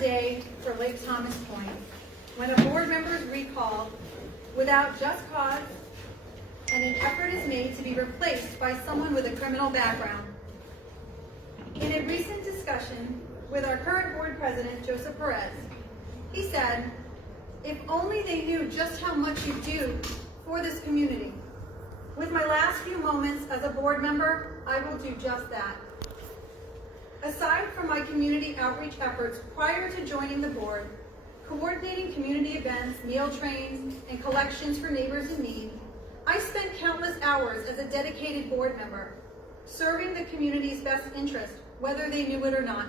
day for Lake Thomas Point when a board member is recalled without just cause and an effort is made to be replaced by someone with a criminal background. In a recent discussion with our current board president, Joseph Perez, he said, "If only they knew just how much you do for this community." With my last few moments as a board member, I will do just that. Aside from my community outreach efforts prior to joining the board, coordinating community events, meal trains, and collections for neighbors in need, I spent countless hours as a dedicated board member, serving the community's best interest, whether they knew it or not.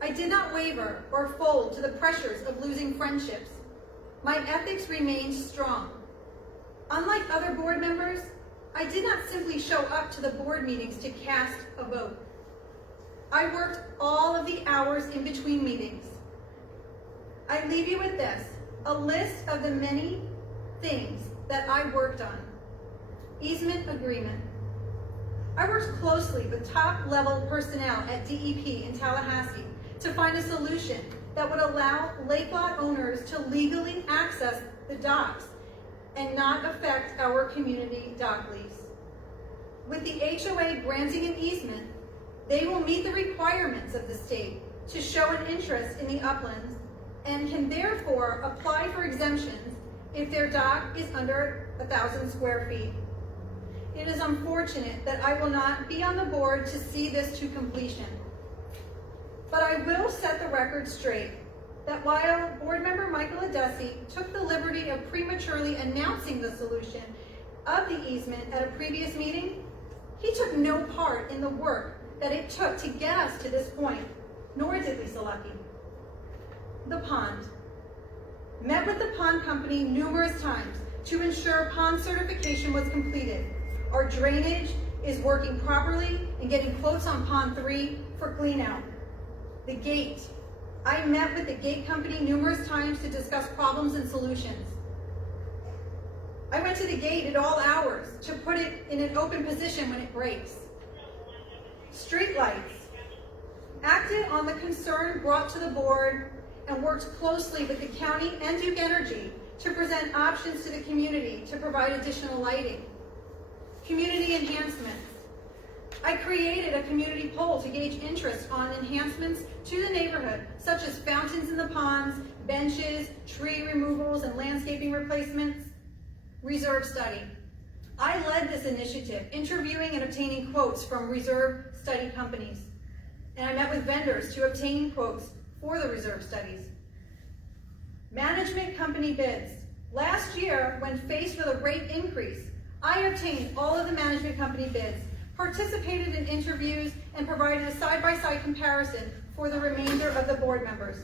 I did not waver or fold to the pressures of losing friendships. My ethics remained strong. Unlike other board members, I did not simply show up to the board meetings to cast a vote. I worked all of the hours in between meetings. I leave you with this, a list of the many things that I worked on. Easement agreement. I worked closely with top-level personnel at DEP in Tallahassee to find a solution that would allow lake lot owners to legally access the docks and not affect our community dock lease. With the HOA granting an easement, they will meet the requirements of the state to show an interest in the uplands and can therefore apply for exemptions if their dock is under 1,000 square feet. It is unfortunate that I will not be on the board to see this to completion. But I will set the record straight that while board member Michael Adesi took the liberty of prematurely announcing the solution of the easement at a previous meeting, he took no part in the work that it took to get us to this point, nor did Lisa Lucky. The pond. Met with the pond company numerous times to ensure pond certification was completed. Our drainage is working properly and getting quotes on pond 3 for clean out. The gate. I met with the gate company numerous times to discuss problems and solutions. I went to the gate at all hours to put it in an open position when it breaks. Street lights. Acted on the concern brought to the board and worked closely with the county and Duke Energy to present options to the community to provide additional lighting. Community enhancements. I created a community poll to gauge interest on enhancements to the neighborhood, such as fountains in the ponds, benches, tree removals, and landscaping replacements. Reserve study. I led this initiative, interviewing and obtaining quotes from reserve study companies. And I met with vendors to obtain quotes for the reserve studies. Management company bids. Last year, when faced with a rate increase, I obtained all of the management company bids, participated in interviews, and provided a side-by-side comparison for the remainder of the board members.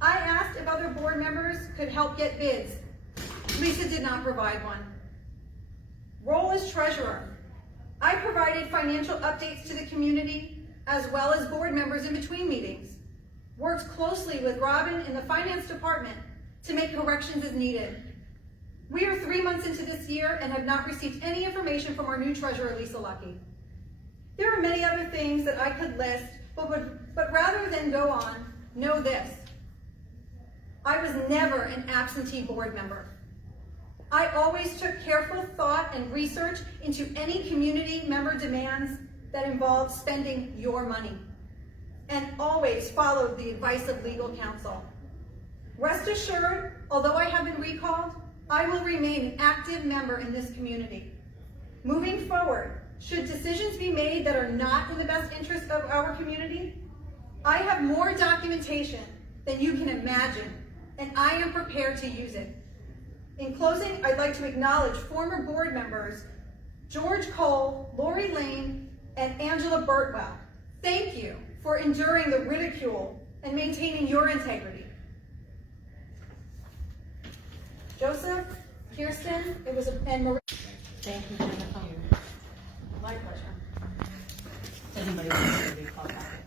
I asked if other board members could help get bids. Lisa did not provide one. Role as treasurer. I provided financial updates to the community as well as board members in between meetings. Worked closely with Robin in the finance department to make corrections as needed. We are 3 months into this year and have not received any information from our new treasurer, Lisa Lucky. There are many other things that I could list, but rather than go on, know this. I was never an absentee board member. I always took careful thought and research into any community member demands that involved spending your money, and always followed the advice of legal counsel. Rest assured, although I have been recalled, I will remain an active member in this community. Moving forward, should decisions be made that are not in the best interest of our community, I have more documentation than you can imagine, and I am prepared to use it. In closing, I'd like to acknowledge former board members George Cole, Lori Lane, and Angela Birtwell. Thank you for enduring the ridicule and maintaining your integrity. Joseph, Kirsten, and Marie. Thank you, Jennifer. My pleasure. Anybody wants to be called back?